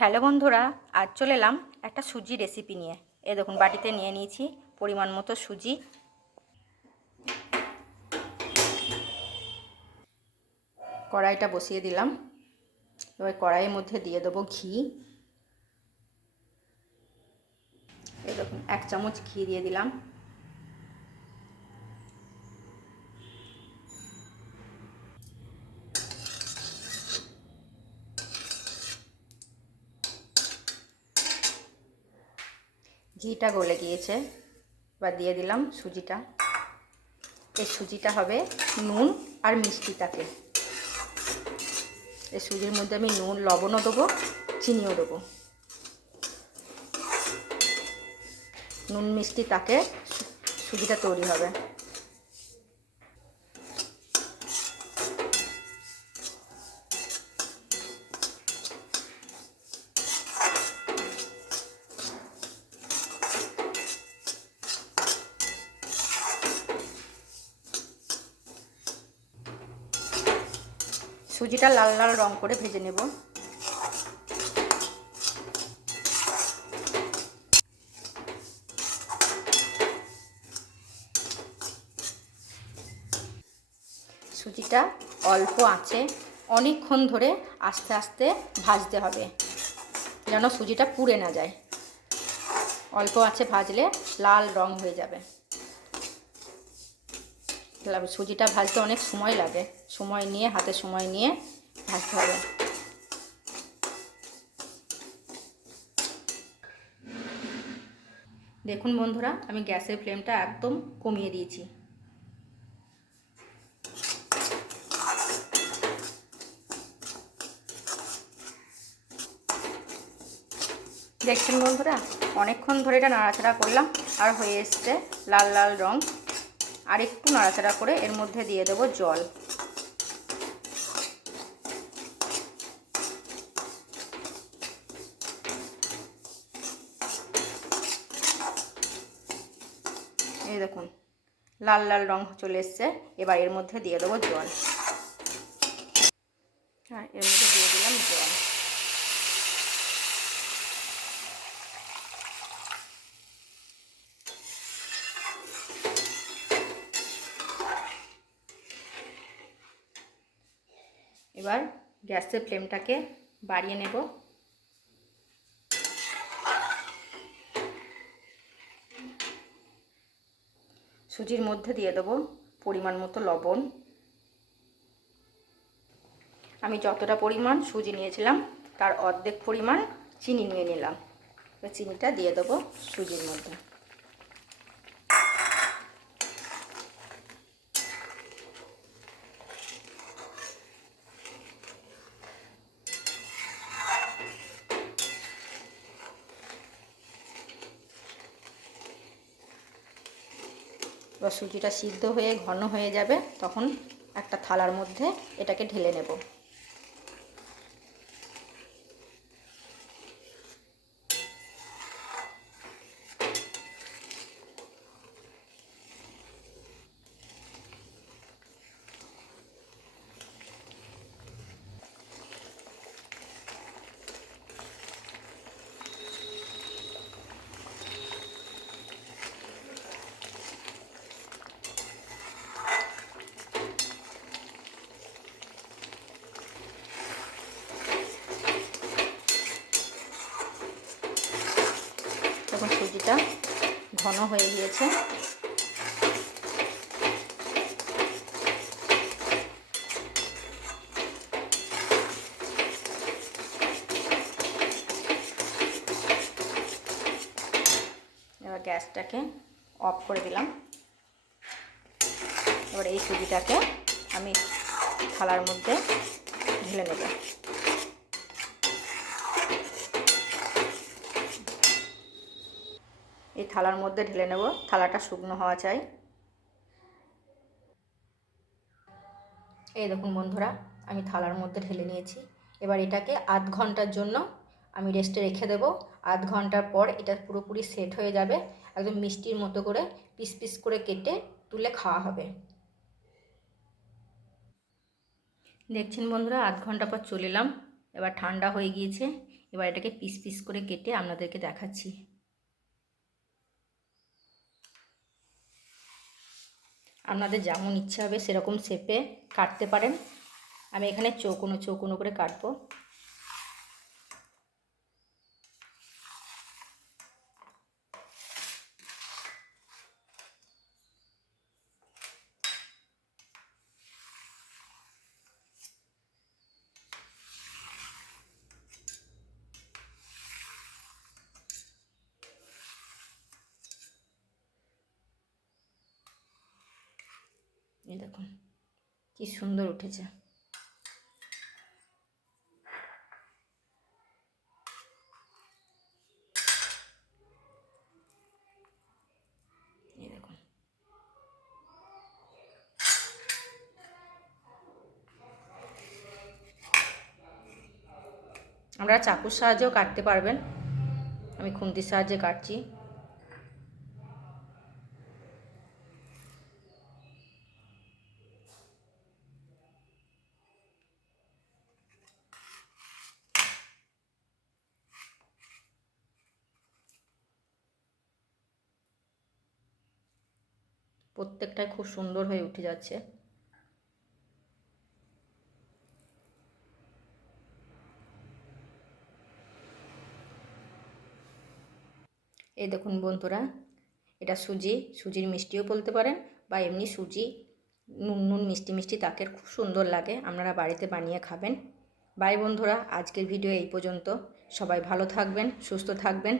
Hello বন্ধুরা, আজ চলে এলাম একটা সুজি রেসিপি নিয়ে। এই দেখুন, বাটিতে নিয়ে নিয়েছি পরিমাণ মতো সুজি। কড়াইটা বসিয়ে দিলাম। এবার কড়াইয়ের মধ্যে দিয়ে দেবো ঘি। এই দেখুন, 1 চামচ ঘি দিয়ে দিলাম। ঘিটা গলে গিয়েছে, এবার দিয়ে দিলাম সুজিটা। এই সুজিটা হবে নুন আর মিষ্টি থাকে। এই সুজির মধ্যে আমি নুন, লবণও দেবো, চিনিও দেবো। নুন মিষ্টি তাকে সুজিটা তৈরি হবে। সুজিটা লাল লাল রং করে ভেজে নেব। সুজিটা অল্প আঁচে অনেকক্ষণ ধরে আস্তে আস্তে ভাজতে হবে, যেন সুজিটা পুড়ে না যায়। অল্প আঁচে ভাজলে লাল রং হয়ে যাবে। সুজিটা ভাজতে অনেক সময় লাগে, হাতে সময় নিয়ে ভাজতে হবে। দেখুন বন্ধুরা, আমি গ্যাসের ফ্লেমটা একদম কমিয়ে দিয়েছি। দেখছেন বন্ধুরা, অনেকক্ষণ ধরে এটা নাড়াচাড়া করলাম আর হয়ে এসছে লাল লাল রং। আর একটু নাড়াচাড়া করে এর মধ্যে দিয়ে দেবো জল। এই দেখুন, লাল লাল রং চলে এসছে। এবার এর মধ্যে দিয়ে দেবো জল। হ্যাঁ, এর মধ্যে দিয়ে দিলাম জল। এবার গ্যাসের ফ্লেমটাকে বাড়িয়ে নেব। সুজির মধ্যে দিয়ে দেবো পরিমাণ মতো লবণ। আমি যতটা পরিমাণ সুজি নিয়েছিলাম তার অর্ধেক পরিমাণ চিনি নিয়ে নিলাম। এবার চিনিটা দিয়ে দেবো সুজির মধ্যে। এবার সুজিটা সিদ্ধ হয়ে ঘন হয়ে যাবে, তখন একটা থালার মধ্যে এটাকে ঢেলে নেব। তখন সুজিটা ঘন হয়ে গিয়েছে। এবার গ্যাসটাকে অফ করে দিলাম। এবার এই সুজিটাকে আমি থালার মধ্যে ঢেলে নেব। এই থালার মধ্যে ঢেলে নেব। থালাটা শুকনো হওয়া চাই। এই দেখুন বন্ধুরা, আমি থালার মধ্যে ঢেলে নিয়েছি। এবার এটাকে আধ ঘন্টার জন্য আমি রেস্টে রেখে দেবো। আধ ঘন্টার পর এটা পুরোপুরি সেট হয়ে যাবে। একদম মিষ্টির মতো করে পিস পিস করে কেটে তুলে খাওয়া হবে। দেখছেন বন্ধুরা, আধ ঘন্টা পর চলে এলাম। এবার ঠান্ডা হয়ে গিয়েছে। এবার এটাকে পিস পিস করে কেটে আপনাদেরকে দেখাচ্ছি। আপনাদের যেমন ইচ্ছা হবে সেরকম শেপে কাটতে পারেন। আমি এখানে চৌকোনো চৌকোনো করে কাটবো। এই দেখুন কি সুন্দর উঠেছে। এই দেখুন আপনারা চাকুর সাহায্যেও কাটতে পারবেন, আমি খুন্তির সাহায্যে কাটছি। প্রত্যেকটাই খুব সুন্দর হয়ে উঠে যাচ্ছে। এই দেখুন বন্ধুরা, এটা সুজির মিষ্টিও বলতে পারেন, বা এমনি সুজি নুন নুন মিষ্টি মিষ্টি তাকে খুব সুন্দর লাগে। আপনারা বাড়িতে বানিয়ে খাবেন। বাই বন্ধুরা, আজকের ভিডিও এই পর্যন্ত। সবাই ভালো থাকবেন, সুস্থ থাকবেন,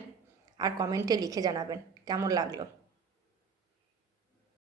আর কমেন্টে লিখে জানাবেন কেমন লাগলো।